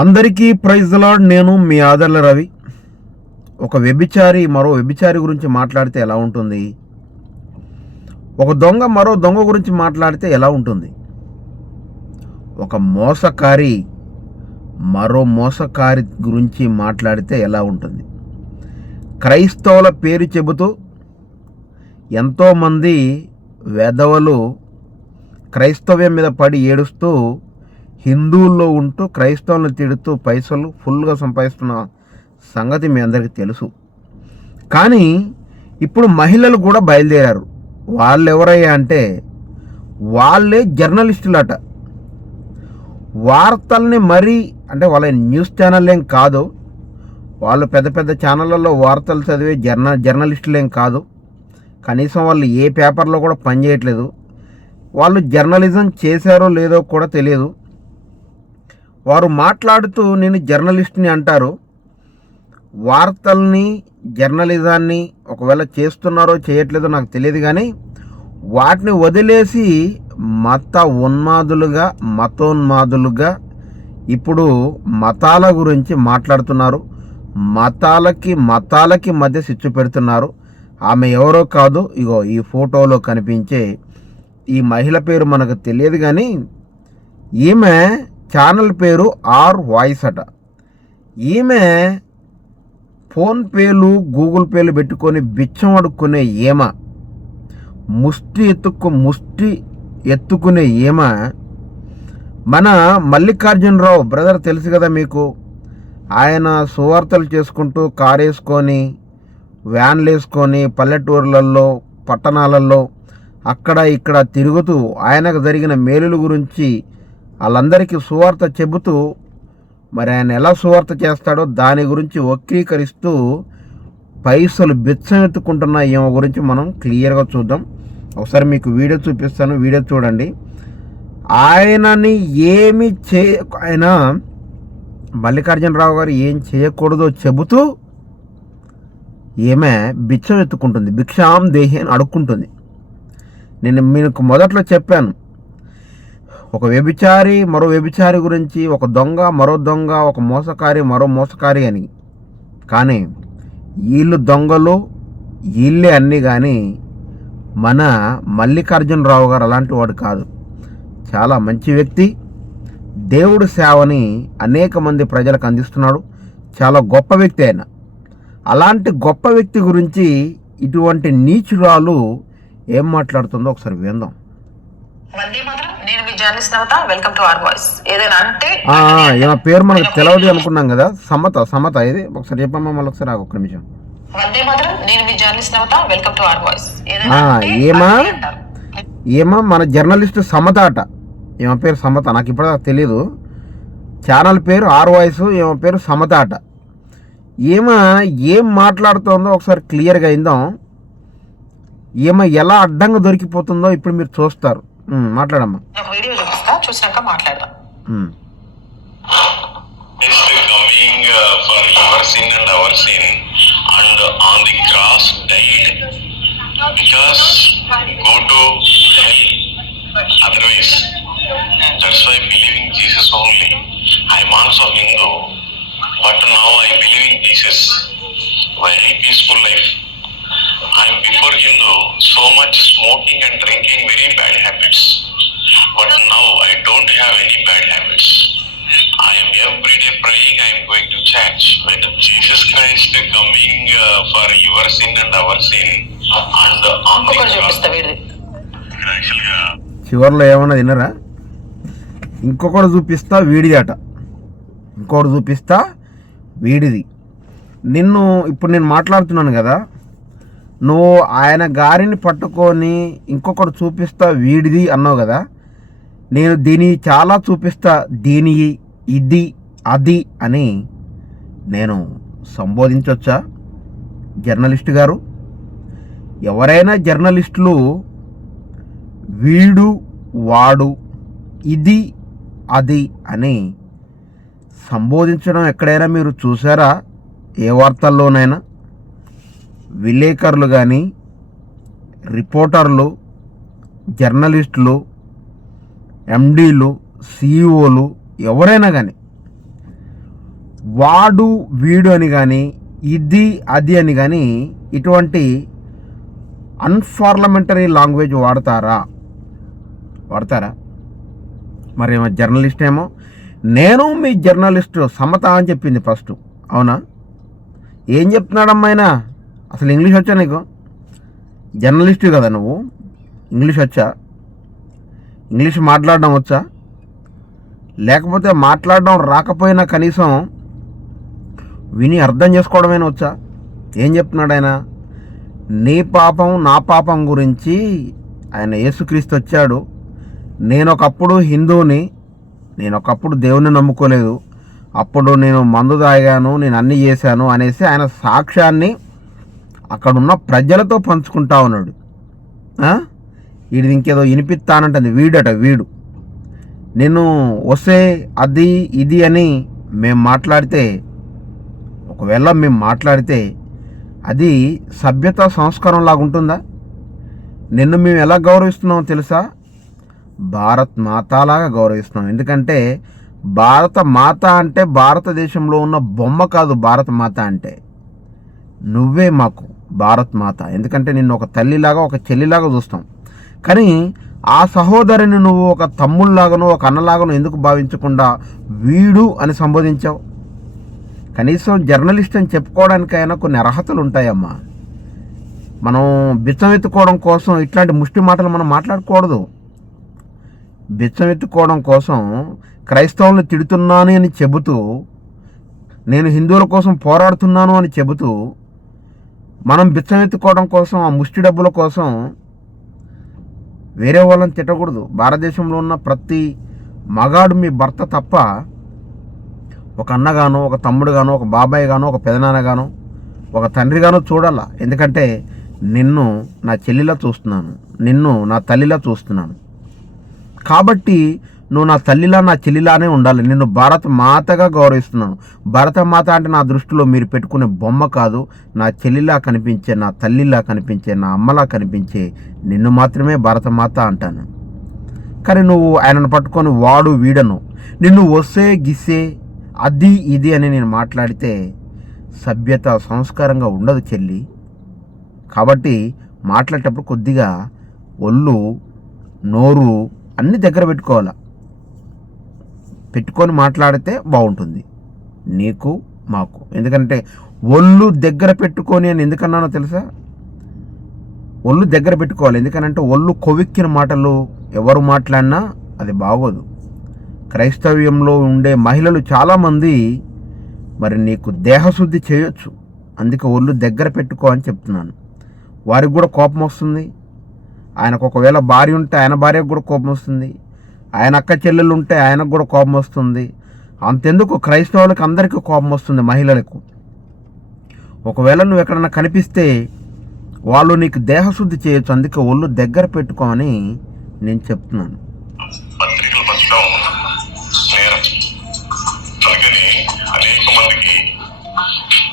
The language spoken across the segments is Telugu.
అందరికీ ప్రైజ్ ది లార్డ్. నేను మీ ఆదర్ల రవి. ఒక వ్యభిచారి మరో వ్యభిచారి గురించి మాట్లాడితే ఎలా ఉంటుంది? ఒక దొంగ మరో దొంగ గురించి మాట్లాడితే ఎలా ఉంటుంది? ఒక మోసకారి మరో మోసకారి గురించి మాట్లాడితే ఎలా ఉంటుంది? క్రైస్తవుల పేరు చెబుతూ ఎంతోమంది వెధవలు క్రైస్తవ్యం మీద పడి ఏడుస్తూ హిందువుల్లో ఉంటూ క్రైస్తవులను తిడుతూ పైసలు ఫుల్గా సంపాదిస్తున్న సంగతి మీ అందరికీ తెలుసు. కానీ ఇప్పుడు మహిళలు కూడా బయలుదేరారు. వాళ్ళు ఎవరయ్యా అంటే వాళ్ళే జర్నలిస్టులట. వార్తల్ని మరీ అంటే వాళ్ళ న్యూస్ ఛానల్ ఏం కాదు, వాళ్ళు పెద్ద పెద్ద ఛానళ్ళల్లో వార్తలు చదివే జర్నలిస్టులు ఏం కాదు. కనీసం వాళ్ళు ఏ పేపర్లో కూడా పనిచేయట్లేదు. వాళ్ళు జర్నలిజం చేశారో లేదో కూడా తెలియదు. వారు మాట్లాడుతూ నేను జర్నలిస్ట్ని అంటారు. వార్తల్ని జర్నలిజాన్ని ఒకవేళ చేస్తున్నారో చేయట్లేదో నాకు తెలియదు, కానీ వాటిని వదిలేసి మతోన్మాదులుగా ఇప్పుడు మతాల గురించి మాట్లాడుతున్నారు. మతాలకి మధ్య చిచ్చు పెడుతున్నారు. ఆమె ఎవరో కాదు, ఇగో ఈ ఫోటోలో కనిపించే ఈ మహిళ పేరు మనకు తెలియదు, కానీ ఈమె ఛానల్ పేరు ఆర్ వాయిస్ అట. ఈమె ఫోన్పేలు గూగుల్ పేలు పెట్టుకొని బిచ్చం అడుక్కునే ముష్టి ఎత్తుకునే మన మల్లికార్జునరావు బ్రదర్ తెలుసు కదా మీకు. ఆయన సువార్తలు చేసుకుంటూ కారు వేసుకొని వ్యాన్లు వేసుకొని పల్లెటూర్లలో పట్టణాలలో అక్కడ ఇక్కడ తిరుగుతూ ఆయనకు జరిగిన మేలుల గురించి వాళ్ళందరికీ సువార్త చెబుతూ మరి ఆయన ఎలా సువార్త చేస్తాడో దాని గురించి వక్రీకరిస్తూ పైసలు బిచ్చం ఎత్తుకుంటున్న ఈమె గురించి మనం క్లియర్గా చూద్దాం. ఒకసారి మీకు వీడియో చూపిస్తాను, వీడియో చూడండి. ఆయనని ఆయన మల్లికార్జునరావు గారు ఏం చేయకూడదో చెబుతూ ఈమె బిచ్చం ఎత్తుకుంటుంది, భిక్షాం దేహి అని అడుక్కుంటుంది. నేను మీకు మొదట్లో చెప్పాను, ఒక వ్యభిచారి మరో వ్యభిచారి గురించి, ఒక దొంగ మరో దొంగ, ఒక మోసకారి మరో మోసకారి అని. కానీ వీళ్ళు దొంగలు, వీళ్ళే అన్నీ. కానీ మన మల్లికార్జునరావు గారు అలాంటి వాడు కాదు. చాలా మంచి వ్యక్తి. దేవుడి సేవని అనేక మంది ప్రజలకు అందిస్తున్నాడు. చాలా గొప్ప వ్యక్తి ఆయన. అలాంటి గొప్ప వ్యక్తి గురించి ఇటువంటి నీచురాలు ఏం మాట్లాడుతుందో ఒకసారి విందాం. ఈమె పేరు మనకు తెలియదు అనుకున్నాం కదా, సమత. ఇది ఒకసారి చెప్పమ్మా, మళ్ళీ ఒకసారి ఒక్క నిమిషం. ఏమా మన జర్నలిస్ట్ సమత అట. ఈమె పేరు సమత, నాకు ఇప్పుడు తెలియదు. ఛానల్ పేరు ఆర్ వాయిస్, ఈమె పేరు సమత అట. ఈమె ఏం మాట్లాడుతుందో ఒకసారి క్లియర్గా అయిందాం. ఈమె ఎలా అడ్డంగా దొరికిపోతుందో ఇప్పుడు మీరు చూస్తారు. మాట్లాడమ్మా. వీడియో చూపిస్తా, చూసాక మాట్లాడదాం. Very peaceful life. I am before Hindu, so much smoking and drinking, very bad habits. But now I don't have any bad habits. I am every day praying, I am going to church. When Jesus Christ coming for your sin and our sin, and on the cross. చివరిలో ఏమన్నా తిన్నారా? ఇంకొకటి చూపిస్తా వీడిది అట. ఇంకొకటి చూపిస్తా వీడిది. ఇప్పుడు నేను మాట్లాడుతున్నాను కదా, నువ్వు ఆయన గారిని పట్టుకొని ఇంకొకటి చూపిస్తా వీడిది అన్నావు కదా. నేను దీని చాలా చూపిస్తా, దీని ఇది అది అని నేను సంబోధించవచ్చా జర్నలిస్ట్ గారు? ఎవరైనా జర్నలిస్టులు వీడు వాడు ఇది అది అని సంబోధించడం ఎక్కడైనా మీరు చూసారా? ఏ వార్తల్లోనైనా? విలేకరులు కానీ, రిపోర్టర్లు, జర్నలిస్టులు, ఎండీలు, సిఇఓలు ఎవరైనా కానీ వాడు వీడు అని కానీ ఇది అది అని కానీ ఇటువంటి అన్పార్లమెంటరీ లాంగ్వేజ్ వాడతారా? మరి జర్నలిస్ట్ ఏమో నేను మీ జర్నలిస్టు సమత అని చెప్పింది ఫస్ట్. అవునా? ఏం చెప్తున్నాడమ్మాయినా? అసలు ఇంగ్లీష్ వచ్చా నీకు? జర్నలిస్టు కదా నువ్వు, ఇంగ్లీష్ వచ్చా? ఇంగ్లీష్ మాట్లాడడం వచ్చా? లేకపోతే మాట్లాడడం రాకపోయినా కనీసం విని అర్థం చేసుకోవడమైనా వచ్చా? ఏం చెప్తున్నాడు ఆయన? నీ పాపం నా పాపం గురించి ఆయన యేసుక్రీస్తు వచ్చాడు. నేను ఒకప్పుడు హిందువుని, నేను ఒకప్పుడు దేవుని నమ్ముకోలేదు, అప్పుడు నేను మందు తాగాను, నేను అన్నీ చేశాను అనేసి ఆయన సాక్ష్యాన్ని అక్కడున్న ప్రజలతో పంచుకుంటా ఉన్నాడు. వీడిది ఇంకేదో వినిపిస్తానంటుంది. వీడు నేను వస్తే అది ఇది అని మేము మాట్లాడితే, ఒకవేళ మేము మాట్లాడితే అది సభ్యత సంస్కారం లాగా ఉంటుందా? నిన్ను మేము ఎలా గౌరవిస్తున్నామో తెలుసా? భారత్ మాతాలాగా గౌరవిస్తున్నాం. ఎందుకంటే భారత మాత అంటే భారతదేశంలో ఉన్న బొమ్మ కాదు. భారత మాత అంటే నువ్వే మాకు భారత్ మాత. ఎందుకంటే నిన్ను ఒక తల్లిలాగా ఒక చెల్లిలాగా చూస్తాం. కానీ ఆ సహోదరిని నువ్వు ఒక తమ్ముళ్ళలాగానో ఒక అన్నలాగానో ఎందుకు భావించకుండా వీడు అని సంబోధించావు? కనీసం జర్నలిస్ట్ అని చెప్పుకోవడానికైనా కొన్ని అర్హతలు ఉంటాయమ్మా. మనం బిచ్చం ఎత్తుకోవడం కోసం ఇట్లాంటి ముష్టి మాటలు మనం మాట్లాడకూడదు. బిచ్చం ఎత్తుకోవడం కోసం క్రైస్తవులను తిడుతున్నాను అని చెబుతూ, నేను హిందువుల కోసం పోరాడుతున్నాను అని చెబుతూ, మనం బిచ్చం ఎత్తుకోవడం కోసం ఆ ముష్టి డబ్బుల కోసం వేరే వాళ్ళని తిట్టకూడదు. భారతదేశంలో ఉన్న ప్రతి మగాడు మీ భర్త తప్ప ఒక అన్నగానో ఒక తమ్ముడుగానో ఒక బాబాయ్ గానో ఒక పెదనాన్నగానో ఒక తండ్రిగానో చూడాల. ఎందుకంటే నిన్ను నా చెల్లిలా చూస్తున్నాను, నిన్ను నా తల్లిలా చూస్తున్నాను. కాబట్టి నువ్వు నా తల్లిలా నా చెల్లిలానే ఉండాలి. నిన్ను భారత మాతగా గౌరవిస్తున్నాను. భారత మాత అంటే నా దృష్టిలో మీరు పెట్టుకునే బొమ్మ కాదు. నా చెల్లిలా కనిపించే, నా తల్లిలా కనిపించే, నా అమ్మలా కనిపించే నిన్ను మాత్రమే భారత మాత అంటాను. కానీ నువ్వు ఆయనను పట్టుకొని వాడు వీడను, నిన్ను వస్తే గిస్సే అది ఇది అని నేను మాట్లాడితే సభ్యత సంస్కారంగా ఉండదు చెల్లి. కాబట్టి మాట్లాడేటప్పుడు కొద్దిగా ఒళ్ళు నోరు అన్నీ దగ్గర పెట్టుకొని మాట్లాడితే బాగుంటుంది నీకు మాకు. ఎందుకంటే ఒళ్ళు దగ్గర పెట్టుకొని అని ఎందుకన్నానో తెలుసా? ఒళ్ళు దగ్గర పెట్టుకోవాలి. ఎందుకనంటే ఒళ్ళు కొవ్వెక్కిన మాటలు ఎవరు మాట్లాడినా అది బాగోదు. క్రైస్తవ్యంలో ఉండే మహిళలు చాలామంది మరి నీకు దేహశుద్ధి చేయొచ్చు. అందుకే ఒళ్ళు దగ్గర పెట్టుకో అని చెప్తున్నాను. వారికి కూడా కోపం వస్తుంది. ఆయనకు ఒకవేళ భార్య ఉంటే ఆయన భార్యకు కూడా కోపం వస్తుంది. ఆయన అక్క చెల్లెలు ఉంటే ఆయనకు కూడా కోపం వస్తుంది. అంతెందుకు క్రైస్తవులకు అందరికీ కోపం వస్తుంది, మహిళలకు. ఒకవేళ నువ్వు ఎక్కడన్నా కనిపిస్తే వాళ్ళు నీకు దేహశుద్ధి చేయొచ్చు. అందుకే ఒళ్ళు దగ్గర పెట్టుకోమని నేను చెప్తున్నాను. పత్రికలు పంచడం నేరం. అందుకని అనేక మందికి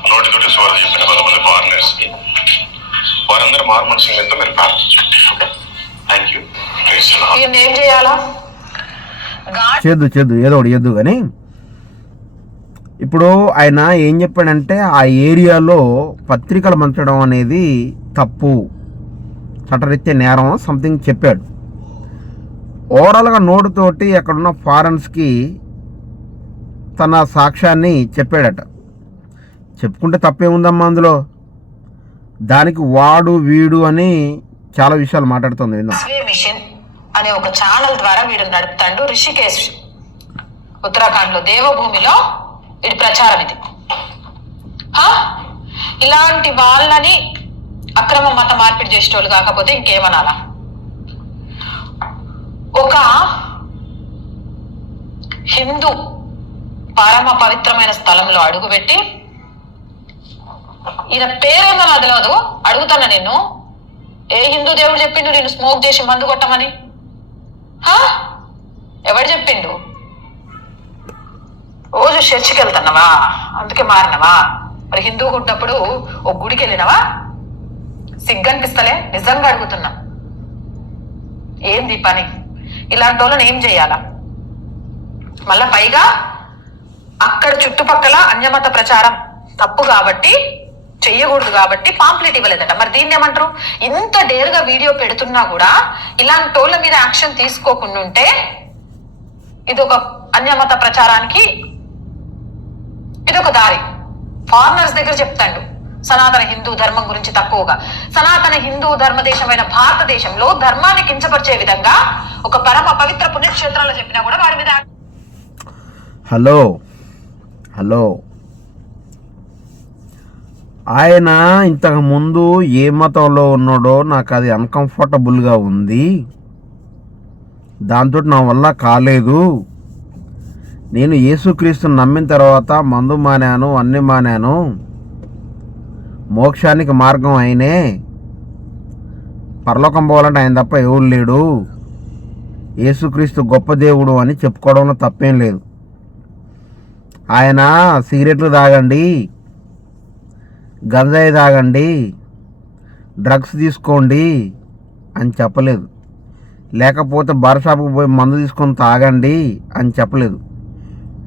నోటితోటి సువార్త చెప్పిన కొంతమంది ఫారినర్స్కి వారందరూ మారు మనసు మీద మీరు ప్రార్థించండి. Thank you. ఏం చేయాలా? చేద్దు ఏదో ఒకటి చేద్దు. కానీ ఇప్పుడు ఆయన ఏం చెప్పాడంటే ఆ ఏరియాలో పత్రికలు పంచడం అనేది తప్పు, చట్టరీత్యా నేరం సంథింగ్ చెప్పాడు. ఓవరాల్గా నోటుతోటి అక్కడున్న ఫారెన్స్కి తన సాక్ష్యాన్ని చెప్పాడట. చెప్పుకుంటే తప్పేముందమ్మా అందులో? దానికి వాడు వీడు అని చాలా విషయాలు మాట్లాడుతుంది. మిషన్ అనే ఒక ఛానల్ ద్వారా వీడు నడుపుతాడు. రిషికేశ్ ఉత్తరాఖండ్ లో దేవభూమిలో ఇది ప్రచారం. ఇది ఇలాంటి వాళ్ళని అక్రమ మత మార్పిడి చేసేటోళ్ళు కాకపోతే ఇంకేమనాలా? ఒక హిందూ పరమ పవిత్రమైన స్థలంలో అడుగుపెట్టి, ఈయన పేరేందో నాకు తెలియదు, అడుగుతాను నిన్ను, ఏ హిందూ దేవుడు చెప్పిండు నేను స్మోక్ చేసి మందు కొట్టమని? ఎవడు చెప్పిండు? రోజు చర్చికి వెళ్తున్నావా? అందుకే మారినవా? మరి హిందూ కొట్టినప్పుడు ఒక గుడికి వెళ్ళినవా? సిగ్గనిపిస్తలే? నిజంగా అడుగుతున్నా, ఏంది పని? ఇలాంటి వాళ్ళని ఏం చేయాలా? మళ్ళా పైగా అక్కడ చుట్టుపక్కల అన్యమత ప్రచారం తప్పు కాబట్టి చెయ్యకూడదు కాబట్టి పాంప్లెట్ ఇవ్వలేదట. మరి దీన్ని ఏమంటారు? ఇంత డేరుగా వీడియో పెడుతున్నా కూడా ఇలాంటి వాళ్ళ మీద యాక్షన్ తీసుకోకుండా ఉంటే ఇది ఒక అన్యమత ప్రచారానికి ఇది ఒక దారి. ఫారినర్స్ దగ్గర చెప్తాడు సనాతన హిందూ ధర్మం గురించి తక్కువగా. సనాతన హిందూ ధర్మదేశమైన భారతదేశంలో ధర్మాన్ని కించపరిచే విధంగా ఒక పరమ పవిత్ర పుణ్యక్షేత్రాల్లో చెప్పినా కూడా వారి మీద హలో ఆయన ఇంతకు ముందు ఏ మతంలో ఉన్నాడో నాకు అది అన్కంఫర్టబుల్గా ఉంది, దాంతో నా వల్ల కాలేదు. నేను యేసుక్రీస్తుని నమ్మిన తర్వాత మందు మానాను, అన్ని మానాను, మోక్షానికి మార్గం ఆయనే, పరలోకం పోవాలంటే ఆయన తప్ప ఎవరు లేడు, యేసుక్రీస్తు గొప్ప దేవుడు అని చెప్పుకోవడంలో తప్పేం లేదు. ఆయన సిగరెట్లు తాగండి, గంజాయి తాగండి, డ్రగ్స్ తీసుకోండి అని చెప్పలేదు, లేకపోతే బార్ షాప్కి పోయి మందు తీసుకొని తాగండి అని చెప్పలేదు,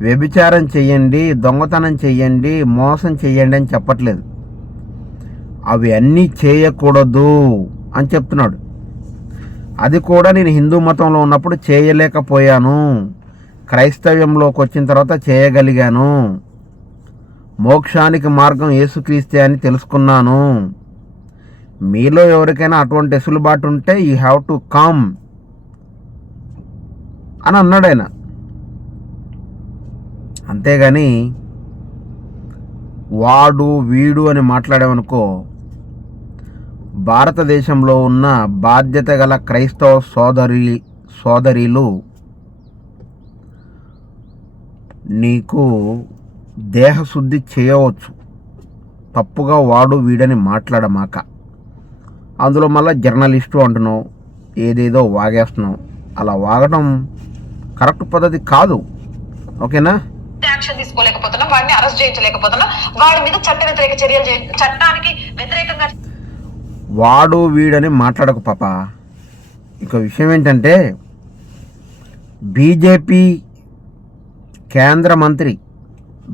వ్యభిచారం చెయ్యండి, దొంగతనం చెయ్యండి, మోసం చెయ్యండి అని చెప్పట్లేదు. అవి అన్నీ చేయకూడదు అని చెప్తున్నాడు. అది కూడా నేను హిందూ మతంలో ఉన్నప్పుడు చేయలేకపోయాను, క్రైస్తవ్యంలోకి వచ్చిన తర్వాత చేయగలిగాను, మోక్షానికి మార్గం యేసుక్రీస్తే అని తెలుసుకున్నాను. మీలో ఎవరికైనా అటువంటి వెసులుబాటు ఉంటే యూ హ్యావ్ టు కమ్ అని అన్నాడు ఆయన. అంతేగాని వాడు వీడు అని మాట్లాడామనుకో, భారతదేశంలో ఉన్న బాధ్యత గల క్రైస్తవ సోదరీలు నీకు దేహశుద్ధి చేయవచ్చు, తప్పుగా వాడు వీడని మాట్లాడమాక. అందులో మళ్ళీ జర్నలిస్టు అంటున్నావు, ఏదేదో వాగేస్తున్నావు. అలా వాగడం కరెక్ట్ పద్ధతి కాదు, ఓకేనా? యాక్షన్ తీసుకోలేకపోతున్నాం, వాడిని అరెస్ట్ చేయించలేకపోతున్నాం, వాడి మీద చట్ట వ్యతిరేక చర్యలు చట్టానికి వ్యతిరేకంగా వాడు వీడని మాట్లాడకు పాప. ఇక విషయం ఏంటంటే, బీజేపీ కేంద్ర మంత్రి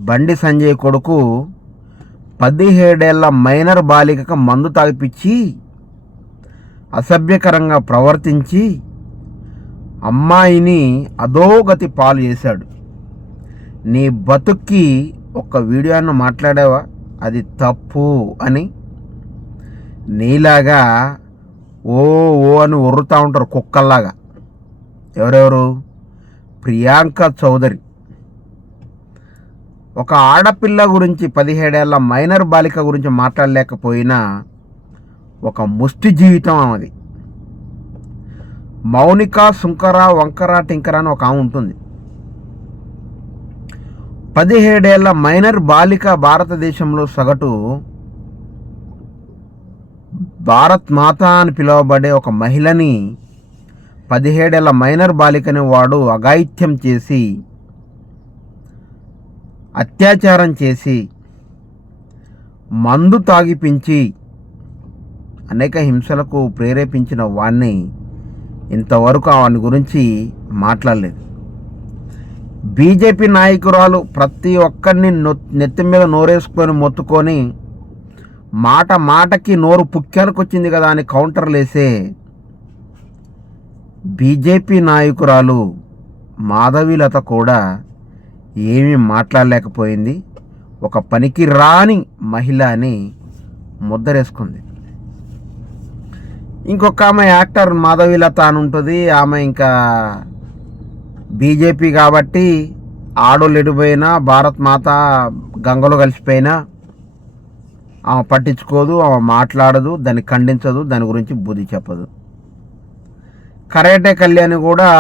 బండి సంజయ్ కొడుకు 17 ఏళ్ల మైనర్ బాలికకు మందు తాగిపిచ్చి అసభ్యకరంగా ప్రవర్తించి అమ్మాయిని అధోగతి పాలు చేశాడు. నీ బతుక్కి ఒక వీడియోను మాట్లాడావా అది తప్పు అని? నీలాగా ఓ అని ఉర్రుతూ ఉంటారు కుక్కల్లాగా. ఎవరెవరు? ప్రియాంక చౌదరి ఒక ఆడపిల్ల గురించి, 17 ఏళ్ల మైనర్ బాలిక గురించి మాట్లాడలేకపోయినా ఒక ముష్టి జీవితం ఆమెది. మౌనిక సుంకర వంకర టింకర అని ఒక ఆమె ఉంటుంది. 17 ఏళ్ల మైనర్ బాలిక భారతదేశంలో సగటు భారత్ మాత అని పిలువబడే ఒక మహిళని, 17 ఏళ్ల మైనర్ బాలికని వాడు అఘాయిత్యం చేసి, అత్యాచారం చేసి, మందు తాగిపించి అనేక హింసలకు ప్రేరేపించిన వాడిని ఇంతవరకు వాని గురించి మాట్లాడలేదు. బీజేపీ నాయకురాలు ప్రతి ఒక్కరిని నెత్తి మీద నోరేసుకొని మొత్తుకొని మాటకి నోరు పుక్కానికి వచ్చింది కదా అని కౌంటర్లు వేసే బీజేపీ నాయకురాలు మాధవీలత కూడా ఏమీ మాట్లాడలేకపోయింది. ఒక పనికి రాని మహిళ అని ముద్దరేసుకుంది. ఇంకొక ఆమె యాక్టర్ మాధవీలత అని ఉంటుంది. ఆమె ఇంకా బీజేపీ కాబట్టి ఆడోళ్ళు ఎడిపోయినా, భారత్ మాత గంగలో కలిసిపోయినా ఆమె పట్టించుకోదు, ఆమె మాట్లాడదు, దాన్ని ఖండించదు, దాని గురించి బుద్ధి చెప్పదు. కరేటే కళ్యాణి కూడా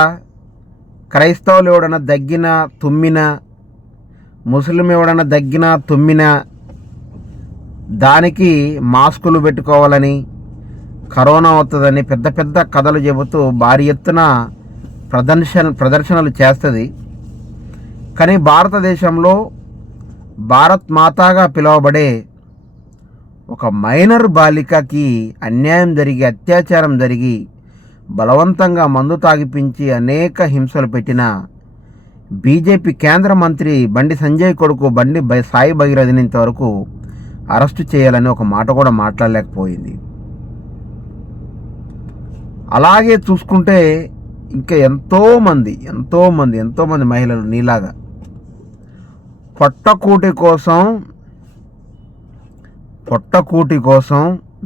క్రైస్తవులు ఎవడన్నా దగ్గినా తుమ్మినా, ముస్లిం ఎవడన్నా దగ్గినా తుమ్మినా దానికి మాస్కులు పెట్టుకోవాలని, కరోనా అవుతుందని పెద్ద పెద్ద కథలు చెబుతూ భారీ ఎత్తున ప్రదర్శనలు చేస్తుంది. కానీ భారతదేశంలో భారత్ మాతాగా పిలువబడే ఒక మైనర్ బాలికకి అన్యాయం జరిగి, అత్యాచారం జరిగి, బలవంతంగా మందు తాగిపించి అనేక హింసలు పెట్టిన బీజేపీ కేంద్ర మంత్రి బండి సంజయ్ కొడుకు సాయి భగీరథని ఇంతవరకు అరెస్టు చేయాలని ఒక మాట కూడా మాట్లాడలేకపోయింది. అలాగే చూసుకుంటే ఇంకా ఎంతోమంది మహిళలు నీలాగా పొట్టకూటి కోసం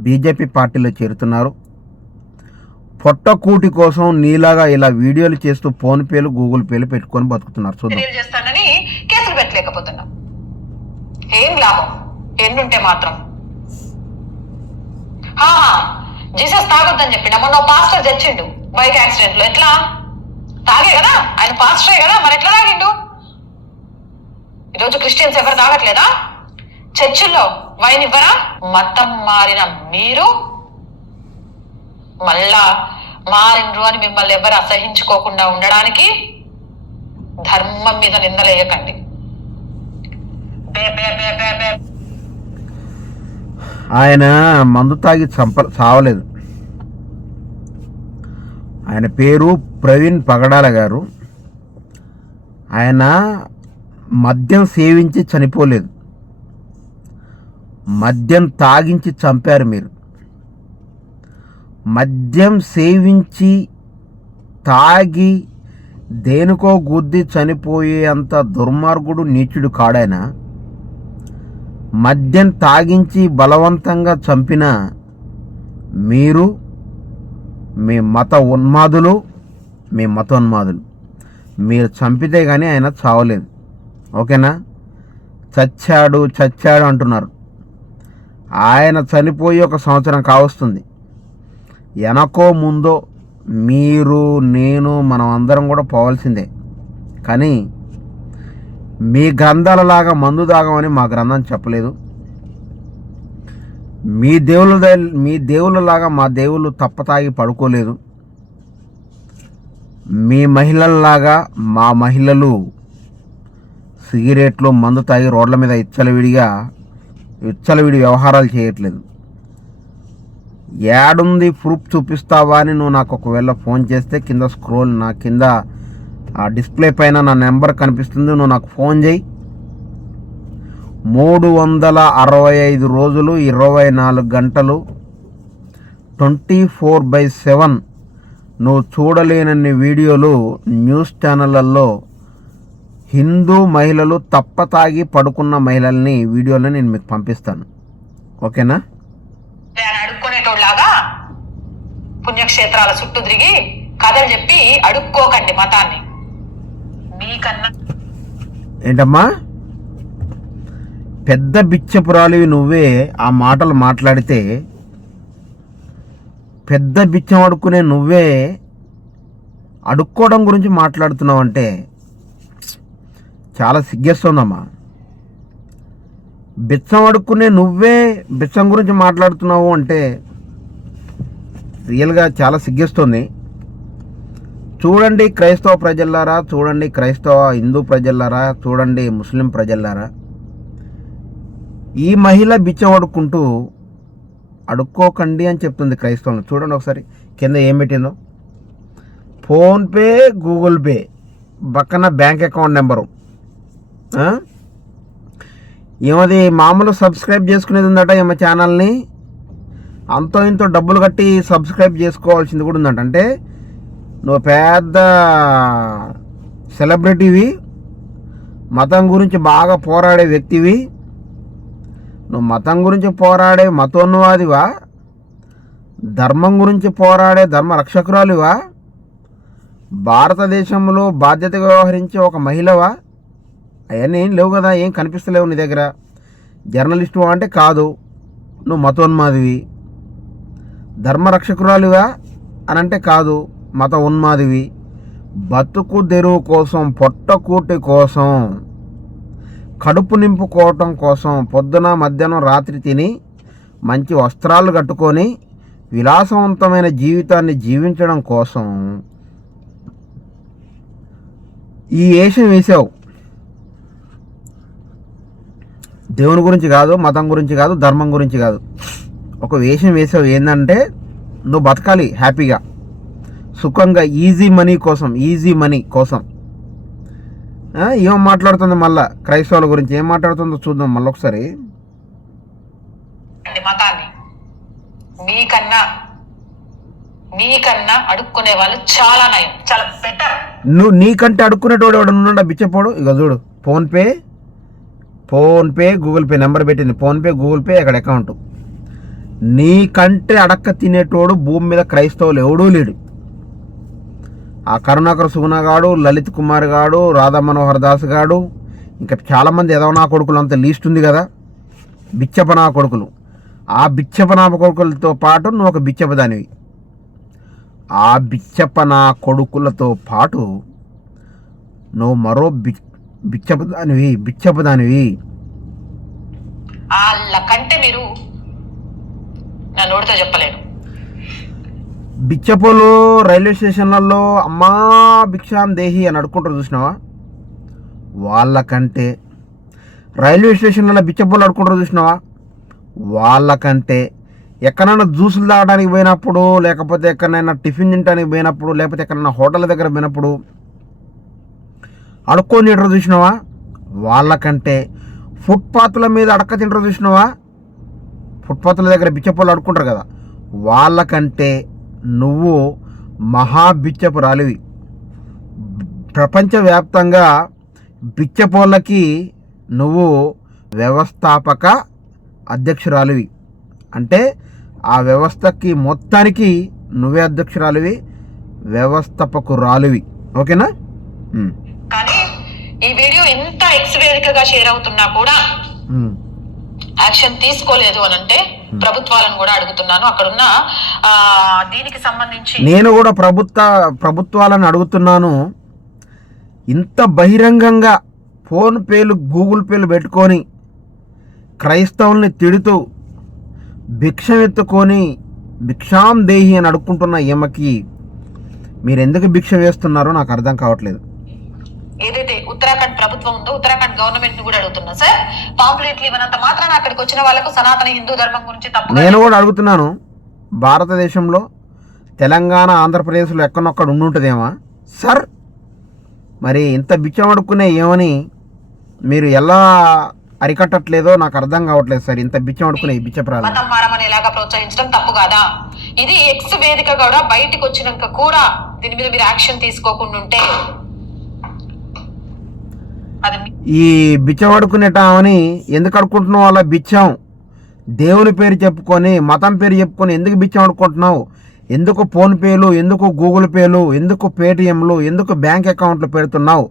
బీజేపీ పార్టీలో చేరుతున్నారు. పొట్టకూటి కోసం నీలాగా ఇలా వీడియోలు చేస్తూ ఫోన్పేలు గూగుల్ పేలు పెట్టుకొని బతుకుతున్నారు. చూద్దాం. చేస్తానని కేసులు పెట్టలేకపోతున్నా. ఏం లాభం ఎన్నుంటే మాత్రం. జీసస్ తాగొద్దని చెప్పిండు. మొన్న పాస్టర్ చచ్చిండు బైక్ యాక్సిడెంట్ లో. ఎట్లా? తాగే కదా, ఆయన పాస్టరే కదా, మరి ఎట్లా తాగిండు? ఈరోజు క్రిస్టియన్స్ ఎవరు తాగట్లేదా? చర్చిల్లో వైన్ ఇవ్వరా? మతం మారిన మీరు మళ్ళా మారినరు అని మిమ్మల్ని ఎవరు అసహించుకోకుండా ఉండడానికి ధర్మం మీద నిందలేయకండి. ఆయన మందు తాగి చావలేదు. ఆయన పేరు ప్రవీణ్ పగడాల గారు. ఆయన మద్యం సేవించి చనిపోలేదు, మద్యం తాగించి చంపారు మీరు. మద్యం సేవించి తాగి దేనికో గుద్ది చనిపోయే అంత దుర్మార్గుడు నీచుడు కాడాయన. మద్యం తాగించి బలవంతంగా చంపిన మీరు మీ మతోన్మాదులు. మీరు చంపితే కానీ ఆయన చావలేదు. ఓకేనా? చచ్చాడు అంటున్నారు. ఆయన చనిపోయి 1 సంవత్సరం కావస్తుంది. వెనకో ముందో మీరు నేను మనం అందరం కూడా పోవాల్సిందే. కానీ మీ గ్రంథాలలాగా మందు తాగమని మా గ్రంథం చెప్పలేదు. మీ దేవుళ్ళలాగా మా దేవుళ్ళు తప్పతాగి పడుకోలేదు. మీ మహిళల్లాగా మా మహిళలు సిగరెట్లు మందు తాగి రోడ్ల మీద విచ్చలవిడి వ్యవహారాలు చేయట్లేదు. యాడుంది ప్రూఫ్ చూపిస్తావా అని నువ్వు నాకు ఒకవేళ ఫోన్ చేస్తే కింద ఆ డిస్ప్లే పైన నా నెంబర్ కనిపిస్తుంది. నువ్వు నాకు ఫోన్ చేయి. 365 రోజులు 24 గంటలు 24/7 నువ్వు చూడలేనన్ని వీడియోలు న్యూస్ ఛానళ్ళల్లో హిందూ మహిళలు తప్పతాగి పడుకున్న మహిళల్ని వీడియోలు నేను మీకు పంపిస్తాను. ఓకేనా? అడుక్కునేటోళ్ళలాగా పుణ్యక్షేత్రాల చుట్టూ తిరిగి కథలు చెప్పి అడుక్కోకండి మతాన్ని. మీకన్నా ఏంటమ్మా పెద్ద బిచ్చపురాలివి నువ్వే ఆ మాటలు మాట్లాడితే, పెద్ద బిచ్చం అడుక్కునే నువ్వే అడుక్కోవడం గురించి మాట్లాడుతున్నావంటే చాలా సిగ్గేస్తుందమ్మా. బిచ్చం అడుక్కునే నువ్వే బిచ్చం గురించి మాట్లాడుతున్నావు అంటే రియల్గా చాలా సిగ్గేస్తుంది. చూడండి క్రైస్తవ ప్రజల్లారా, చూడండి హిందూ ప్రజల్లారా, చూడండి ముస్లిం ప్రజల్లారా, ఈ మహిళ బిచ్చం అడుక్కోకండి అని చెప్తుంది క్రైస్తవులు. చూడండి ఒకసారి కింద ఏం పెట్టిందో. ఫోన్పే గూగుల్ పే పక్కన బ్యాంక్ అకౌంట్ నెంబరు. ఏమది మామూలు సబ్స్క్రైబ్ చేసుకునేది ఉందట ఏమో ఛానల్ని. అంతో ఇంతో డబ్బులు కట్టి సబ్స్క్రైబ్ చేసుకోవాల్సింది కూడా ఉందంట. అంటే నువ్వు పెద్ద సెలబ్రిటీవి, మతం గురించి బాగా పోరాడే వ్యక్తివి. నువ్వు మతం గురించి పోరాడే మతోన్వాదివా? ధర్మం గురించి పోరాడే ధర్మ రక్షకురాలివా? భారతదేశంలో బాధ్యతగా వ్యవహరించే ఒక మహిళవా? అవన్నీ ఏం లేవు కదా, ఏం కనిపిస్తలేవు నీ దగ్గర. జర్నలిస్టు అంటే కాదు, నువ్వు మతోన్మాదివి. ధర్మరక్షకురాలివా అని అంటే కాదు, మత ఉన్మాదివి. బతుకు తెరువు కోసం, పొట్టకూటి కోసం, కడుపు నింపుకోవటం కోసం పొద్దున మధ్యాహ్నం రాత్రి తిని మంచి వస్త్రాలు కట్టుకొని విలాసవంతమైన జీవితాన్ని జీవించడం కోసం ఈ వేషం వేసావు. దేవుని గురించి కాదు, మతం గురించి కాదు, ధర్మం గురించి కాదు, ఒక వేషం వేసావు. ఏంటంటే నువ్వు బతకాలి హ్యాపీగా, సుఖంగా, ఈజీ మనీ కోసం ఏం మాట్లాడుతుంది మళ్ళా క్రైస్తవుల గురించి ఏం మాట్లాడుతుందో చూద్దాం మళ్ళీ ఒకసారి. మతాన్ని మీకన్నా అడుక్కునే వాళ్ళు చాలా నయం, చాలా బెటర్. నువ్వు నీకంటే అడుక్కునేటోడు ఎవడు ఉన్నాడా బిచ్చపోడు? ఇక చూడు, ఫోన్పే గూగుల్ పే నెంబర్ పెట్టింది, ఫోన్పే గూగుల్ పే అక్కడ అకౌంట్. నీకంటే అడక్క తినేటోడు భూమి మీద క్రైస్తవులు ఎవడూ లేడు. ఆ కరుణాకర్ సుగుణ గాడు, లలిత్ కుమార్ గాడు, రాధా మనోహర్ దాస్ గాడు, ఇంకా చాలామంది ఎదవనా కొడుకులు అంత లీస్ట్ ఉంది కదా, బిచ్చపనా కొడుకులు. ఆ బిచ్చపనా కొడుకులతో పాటు నువ్వు ఒక బిచ్చపదానివి. ఆ బిచ్చపనా కొడుకులతో పాటు నువ్వు మరో బిచ్చపదానివి. వాళ్ళకంటే మీరు నా నోటితో చెప్పలేను. బిచ్చపోలు రైల్వే స్టేషన్లలో అమ్మా భిక్షాం దేహి అని అడుక్కుంటారు చూసినావా? వాళ్ళకంటే రైల్వే స్టేషన్లలో బిచ్చపోలు అడుక్కుంటారు చూసినావా? వాళ్ళకంటే ఎక్కడైనా జ్యూసులు తాగడానికి పోయినప్పుడు, లేకపోతే ఎక్కడైనా టిఫిన్ తినడానికి పోయినప్పుడు, లేకపోతే ఎక్కడైనా హోటల్ దగ్గర పోయినప్పుడు అడుక్కొని తింటారు చూసినావా? వాళ్ళకంటే ఫుట్పాత్ల మీద అడక్క తింటారు చూసినావా? ఫుట్పాత్ల దగ్గర బిచ్చపోలు అడుక్కుంటారు కదా, వాళ్ళకంటే నువ్వు మహాబిచ్చపురాలివి. ప్రపంచవ్యాప్తంగా బిచ్చపోళ్ళకి నువ్వు వ్యవస్థాపక అధ్యక్షురాలివి. అంటే ఆ వ్యవస్థకి మొత్తానికి నువ్వే అధ్యక్షురాలివి, వ్యవస్థాపకురాలివి. ఓకేనా? కానీ ఈ వీడియో ఎంత ఎక్స్వేదికగా షేర్ అవుతున్నా కూడా యాక్షన్ తీసుకోలేదు అని అంటే ప్రభుత్వాలను కూడా అడుగుతున్నాను. అక్కడున్న దీనికి సంబంధించి నేను కూడా ప్రభుత్వాలను అడుగుతున్నాను. ఇంత బహిరంగంగా ఫోన్ పేలు గూగుల్ పేలు పెట్టుకొని క్రైస్తవుల్ని తిడుతూ భిక్షం ఎత్తుకొని భిక్షాం దేహి అని అడుక్కుంటున్న ఈమెకి మీరు ఎందుకు భిక్ష వేస్తున్నారో నాకు అర్థం కావట్లేదు. ఏదైతే ఉత్తరాఖండ్ ప్రభుత్వం ఉందో ఉత్తరాఖండ్ గవర్నమెంట్ ని కూడా అడుగుతున్నా సార్, పాంప్లెట్లు ఇవ్వనంత మాత్రాన అక్కడికి వచ్చిన వాళ్ళకు సనాతన హిందూ ధర్మం గురించి తప్పు. నేను కూడా అడుగుతున్నాను, భారతదేశంలో తెలంగాణ ఆంధ్రప్రదేశ్లో ఎక్కడొక్కడ ఉండుంటుందేమో సార్, మరి ఇంత బిచ్చం అడుక్కునే ఏమని మీరు ఎలా అరికట్టట్లేదో నాకు అర్థం కావట్లేదు సార్. ఇంత బిచ్చం అడుక్కునే ఈ బిచ్చప్రాలు మతం మారమనేలాగా ప్రోత్సహించడం తప్పు కాదా? ఇది ఎక్స్ వేదిక కూడా బయటికి వచ్చినాక కూడా దీని మీద మీరు యాక్షన్ తీసుకోకుండా ఉంటే ఈ బిచ్చం అడుక్కునేటామని ఎందుకు అడుక్కుంటున్నావు? అలా బిచ్చం దేవుని పేరు చెప్పుకొని మతం పేరు చెప్పుకొని ఎందుకు బిచ్చం అడుక్కుంటున్నావు? ఎందుకు ఫోన్పేలు, ఎందుకు గూగుల్ పేలు, ఎందుకు పేటిఎంలు, ఎందుకు బ్యాంక్ అకౌంట్లు పెడుతున్నావు?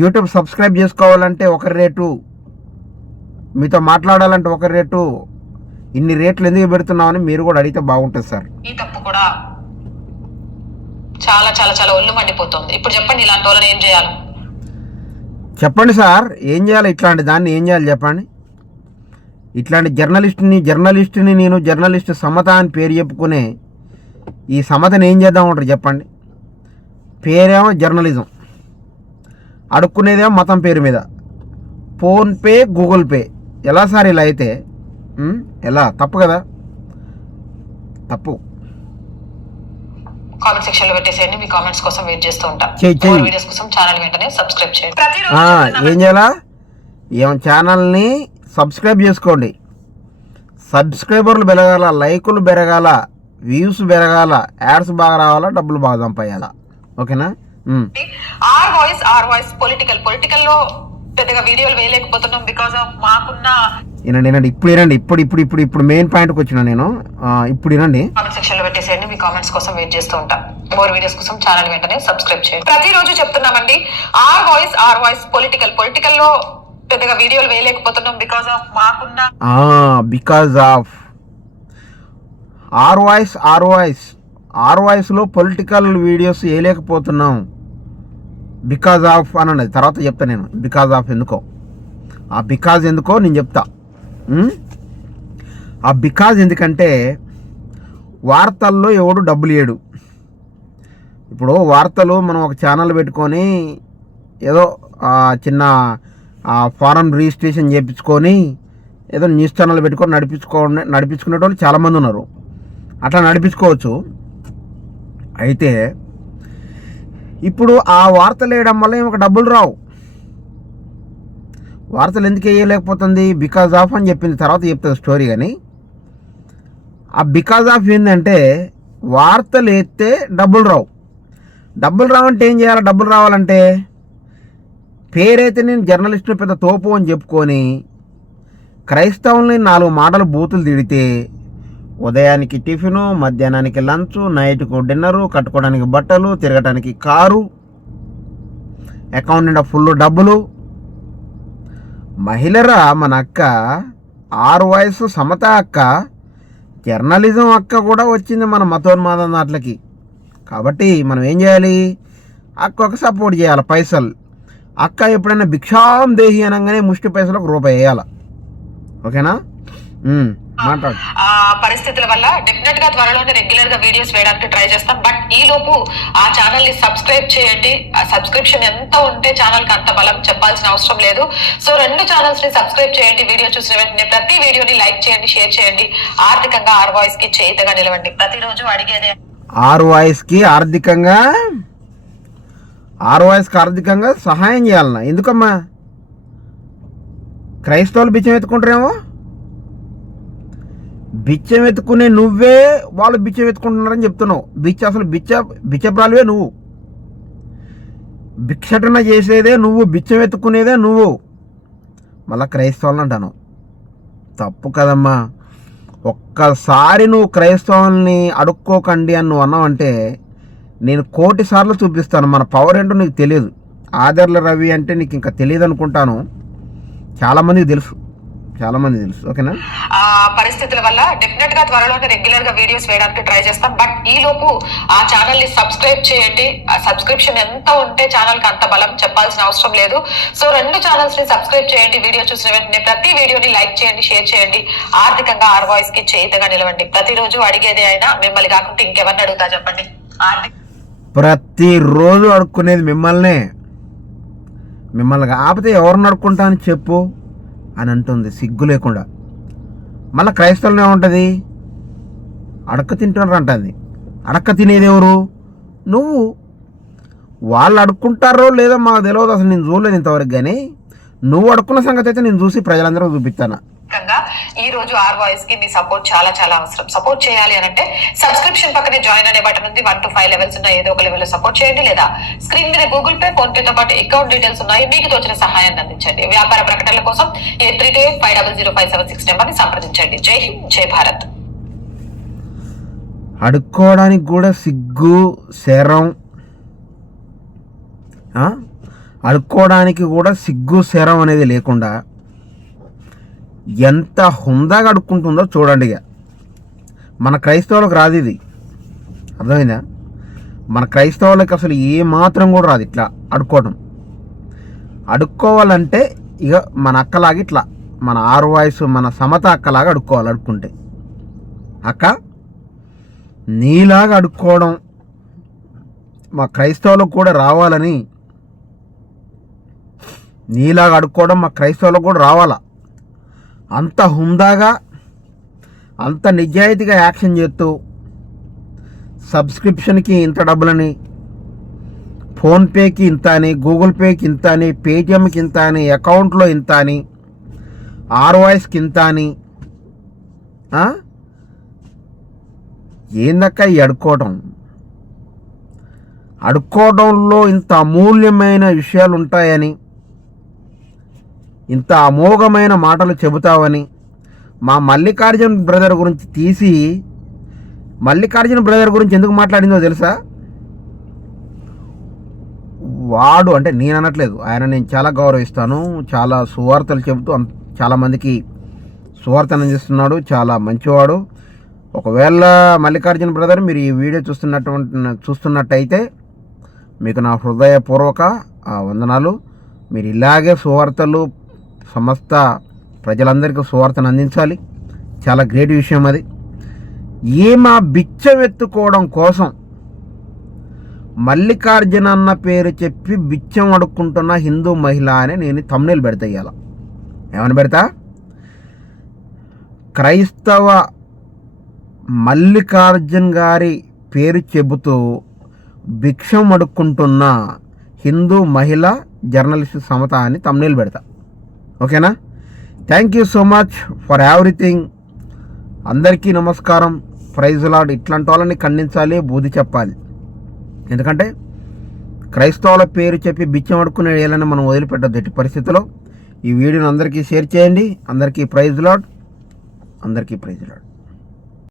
యూట్యూబ్ సబ్స్క్రైబ్ చేసుకోవాలంటే ఒకరి రేటు, మీతో మాట్లాడాలంటే ఒకరి రేటు, ఇన్ని రేట్లు ఎందుకు పెడుతున్నామని మీరు కూడా అడిగితే బాగుంటుంది సార్. ఈ తప్పు కూడా చాలా చాలా చాలా ఒళ్ళు మండిపోతుంది. ఇప్పుడు చెప్పండి, ఇలాంటి వాళ్ళని ఏం చేయాలి? చెప్పండి సార్, ఏం చేయాలి? ఇట్లాంటి దాన్ని ఏం చేయాలి చెప్పండి? ఇట్లాంటి జర్నలిస్టుని నేను జర్నలిస్ట్ సమత అని పేరు చెప్పుకునే ఈ సమతని ఏం చేద్దాం అంటారు చెప్పండి? పేరేమో జర్నలిజం, అడుక్కునేదేమో మతం పేరు మీద. ఫోన్పే గూగుల్ పే ఎలా సార్ ఇలా అయితే? ఎలా? తప్పు కదా, తప్పు. కామెంట్ సెక్షన్ లో పెట్టేసేయండి. మీ కామెంట్స్ కోసం వెయిట్ చేస్తూ ఉంటా. వీడియోస్ కోసం ఛానల్ వెంటనే సబ్స్క్రైబ్ చేయండి. ఏం చేయాలా? ఏం ఛానల్ని సబ్స్క్రైబ్ చేసుకోండి. సబ్స్క్రైబర్లు పెరగాల, లైకులు పెరగాల, వ్యూస్ పెరగాల, యాడ్స్ బాగా రావాలా, డబ్బులు బాగా సంపాయాలా. ఓకేనా? ఆర్ వాయిస్ పొలిటికల్ లో పెద్దగా వీడియోలు వేయలేకపోతున్నాం బికాజ్ ఆఫ్ మాకున్న. వినండి, ఇప్పుడు మెయిన్ పాయింట్కి వచ్చిన నేను. ఇప్పుడు వినండి. కామెంట్ సెక్షన్ లో పెట్టేసేయండి. మీ కామెంట్స్ కోసం వెయిట్ చేస్తూ ఉంటా. మోర్ వీడియోస్ కోసం ఛానల్ వెంటనే సబ్స్క్రైబ్ చేయండి. ప్రతిరోజు చెప్తున్నామండి, ఆర్ వాయిస్ పొలిటికల్ లో పెద్దగా వీడియోలు వేయలేకపోతున్నాం బికాజ్ ఆఫ్ మాకున్న. ఆర్ వాయిస్లో పొలిటికల్ వీడియోస్ వేయలేకపోతున్నాం బికాజ్ ఆఫ్ అని అన్నది. తర్వాత చెప్తా నేను బికాజ్ ఆఫ్ ఎందుకో. ఆ బికాజ్ ఎందుకో నేను చెప్తా. ఆ బికాజ్ ఎందుకంటే వార్తల్లో ఎవడు డబ్బులు ఇయ్యడు. ఇప్పుడు వార్తలు మనం ఒక ఛానల్ పెట్టుకొని ఏదో చిన్న ఫారెన్ రిజిస్ట్రేషన్ చేయించుకొని ఏదో న్యూస్ ఛానల్ పెట్టుకొని నడిపించుకునే వాళ్ళు చాలామంది ఉన్నారు. అట్లా నడిపించుకోవచ్చు. అయితే ఇప్పుడు ఆ వార్తలు వేయడం వల్ల ఏమో డబ్బులు రావు. వార్తలు ఎందుకు వేయలేకపోతుంది? బికాజ్ ఆఫ్ అని చెప్పింది, తర్వాత చెప్తుంది స్టోరీ. కానీ ఆ బికాజ్ ఆఫ్ ఏంటంటే వార్తలు వేస్తే డబ్బులు రావంటే ఏం చేయాలి? డబ్బులు రావాలంటే పేరైతే నేను జర్నలిస్టు పెద్ద తోపు అని చెప్పుకొని క్రైస్తవుల్ని 4 మాటలు బూతులు తిడితే ఉదయానికి టిఫిను, మధ్యాహ్నానికి లంచ్, నైట్కు డిన్నరు, కట్టుకోవడానికి బట్టలు, తిరగటానికి కారు, అకౌంట్ నిండా ఫుల్ డబ్బులు. మహిళరా మన అక్క, ఆరు వయసు సమత అక్క, జర్నలిజం అక్క కూడా వచ్చింది మన మతోన్మాదం దాంట్లకి. కాబట్టి మనం ఏం చేయాలి? అక్కకు సపోర్ట్ చేయాలి. పైసలు అక్క ఎప్పుడైనా భిక్షాం దేహి అనగానే ముష్టి పైసలకు రూపాయి వేయాలి. ఓకేనా? మాట్లాడు. ఆ పరిస్థితుల వల్ల డెఫినెట్ గా త్వరలోనే రెగ్యులర్ గా వీడియోస్ వేయడానికి ట్రై చేస్తాం. బట్ ఈ లోపు ఆ ఛానల్ ని సబ్స్క్రైబ్ చేయండి. ఆ సబ్స్క్రిప్షన్ ఎంత ఉంటే ఛానల్ కి అంత బలం, చెప్పాల్సిన అవసరం లేదు. సో 2 ఛానల్స్ ని సబ్స్క్రైబ్ చేయండి. వీడియో చూసిన వెంటనే ప్రతి వీడియోని లైక్ చేయండి, షేర్ చేయండి. ఆర్థికంగా ఆర్ వాయిస్ కి చేతగా నిలవండి. ప్రతిరోజు అడిగేదే ఆర్ వాయిస్కి ఆర్థికంగా సహాయం చేయాలన్నా. ఎందుకమ్మా? క్రైస్తవులు బిచ్చం ఎత్తుకుంటారేమో. బిచ్చం ఎత్తుకునే నువ్వే వాళ్ళు బిచ్చం ఎత్తుకుంటున్నారని చెప్తున్నావు. అసలు బిచ్చప్రాలువే నువ్వు. భిక్షటన చేసేదే నువ్వు, బిచ్చం ఎత్తుకునేదే నువ్వు, మళ్ళా క్రైస్తవులను అంటాను. తప్పు కదమ్మా. ఒక్కసారి నువ్వు క్రైస్తవుల్ని అడుక్కోకండి అని నువ్వు అన్నావంటే నేను 1,000,000 సార్లు చూపిస్తాను. మన పవర్ ఏంటో నీకు తెలియదు. ఆదర్ల రవి అంటే నీకు ఇంకా తెలియదు అనుకుంటాను. చాలామందికి తెలుసు. ఓకేనా? ఆ పరిస్థితుల వల్ల డెఫినెట్ గా త్వరలోనే రెగ్యులర్ గా వీడియోస్ వేయడానికి ట్రై చేస్తాం. బట్ ఈ లోపు ఆ ఛానల్ ని సబ్స్క్రైబ్ చేయండి. ఆ సబ్స్క్రిప్షన్ ఎంత ఉంటే ఛానల్ కి అంత బలం, చెప్పాల్సిన అవసరం లేదు. సో 2 ఛానల్స్ ని సబ్స్క్రైబ్ చేయండి. వీడియో చూసిన వెంటనే ప్రతి వీడియోని లైక్ చేయండి, షేర్ చేయండి. ఆర్థికంగా ఆర్ వాయిస్ కి చేతగా నిలవండి. ప్రతిరోజు అడిగేదే అయినా మిమ్మల్ని కాకుండా ఇంకెవరిని అడుగుతా చెప్పండి? ప్రతిరోజు అడుక్కునేది మిమ్మల్ని కాకపోతే ఎవరిని అడుక్కుంటా అని చెప్పు అని అంటుంది సిగ్గు లేకుండా. మళ్ళీ క్రైస్తవులు ఏముంటుంది? అడక్క తింటున్నారు అంటుంది. అడక్క తినేది ఎవరు? నువ్వు. వాళ్ళు అడుక్కుంటారో లేదో మాకు తెలియదు, అసలు నేను చూడలేదు ఇంతవరకు. కానీ నువ్వు అడుక్కున్న సంగతి అయితే నేను చూసి ప్రజలందరూ చూపిస్తాను. ఈ రోజు ఆర్ వాయిస్ కి మీ సపోర్ట్ చాలా చాలా అవసరం. సపోర్ట్ చేయాలి అని అంటే సబ్స్క్రిప్షన్ పక్కనే జాయిన్ అనే బటన్ ఉంది. 1 to 5 లెవెల్స్ ఉన్నాయి. ఏదో ఒక లెవెల్ లో సపోర్ట్ చేయండి. లేదా స్క్రీన్ మీద గూగుల్ పే, ఫోన్ పే తో పాటు అకౌంట్ డీటెయిల్స్ ఉన్నాయి. మీకు తోచిన సహాయాన్ని అందించండి. వ్యాపార ప్రకటనల కోసం 8385005766 నెంబర్ ని సంప్రదించండి. జై హింద్, జై భారత్. అడుక్కోవడానికి కూడా సిగ్గు శరం, అడుక్కోవడానికి కూడా సిగ్గు శరం అనేది లేకుండా ఎంత హుందాగా అడుక్కుంటుందో చూడండి. ఇక మన క్రైస్తవులకు రాదు ఇది, అర్థమైందా? మన క్రైస్తవులకు అసలు ఏమాత్రం కూడా రాదు ఇట్లా అడుక్కోవాలంటే. ఇక మన అక్కలాగా ఇట్లా, మన ఆరు వాయిస్, మన సమత అక్కలాగా అడుక్కోవాలి. అడుక్కుంటే అక్క నీలాగా అడుక్కోవడం మా క్రైస్తవులకు కూడా రావాలని, నీలాగా అడుక్కోవడం మా క్రైస్తవులకు కూడా రావాలా. అంత హుందాగా, అంత నిజాయితీగా యాక్షన్ చేస్తూ సబ్స్క్రిప్షన్కి ఇంత డబ్బులని, ఫోన్పేకి ఇంత అని, గూగుల్ పేకి ఇంత అని, పేటిఎంకి ఇంత అని, అకౌంట్లో ఇంత అని, ఆర్ వాయిస్కి ఇంత అని. ఏందక్క ఈ అడుక్కోవడంలో ఇంత అమూల్యమైన విషయాలు ఉంటాయని, ఇంత అమోఘమైన మాటలు చెబుతావని మా మల్లికార్జున్ బ్రదర్ గురించి తీసి, మల్లికార్జున బ్రదర్ గురించి ఎందుకు మాట్లాడిందో తెలుసా? వాడు అంటే నేను అనట్లేదు, ఆయన నేను చాలా గౌరవిస్తాను. చాలా సువార్తలు చెబుతూ చాలామందికి సువార్తను అందిస్తున్నాడు. చాలా మంచివాడు. ఒకవేళ మల్లికార్జున బ్రదర్ మీరు ఈ వీడియో చూస్తున్నట్టయితే మీకు నా హృదయపూర్వక వందనాలు. మీరు ఇలాగే సువార్తలు సమస్త ప్రజలందరికీ సువార్తను అందించాలి. చాలా గ్రేట్ విషయం అది. మా బిచ్చం ఎత్తుకోవడం కోసం మల్లికార్జున అన్న పేరు చెప్పి బిచ్చం అడుక్కుంటున్న హిందూ మహిళ అని నేను థంబ్నెయిల్ పెడతా. ఇవాళ ఏమని పెడతా? క్రైస్తవ మల్లికార్జున్ గారి పేరు చెబుతూ భిక్షం అడుక్కుంటున్న హిందూ మహిళ జర్నలిస్ట్ సమత అని థంబ్నెయిల్ పెడతా. ఓకేనా? Thank you so much for everything. అందరికీ నమస్కారం. Praise lord. ఇట్లాంటి వాళ్ళని ఖండించాలి, బుద్ధి చెప్పాలి. ఎందుకంటే క్రైస్తవుల పేరు చెప్పి బిచ్చం అడుక్కునే ఏళ్ళని మనం వదిలిపెట్టద్దు ఎట్టి పరిస్థితుల్లో. ఈ వీడియోని అందరికీ షేర్ చేయండి. అందరికీ ప్రైజ్ లార్డ్. అందరికీ ప్రైజ్ లార్డ్.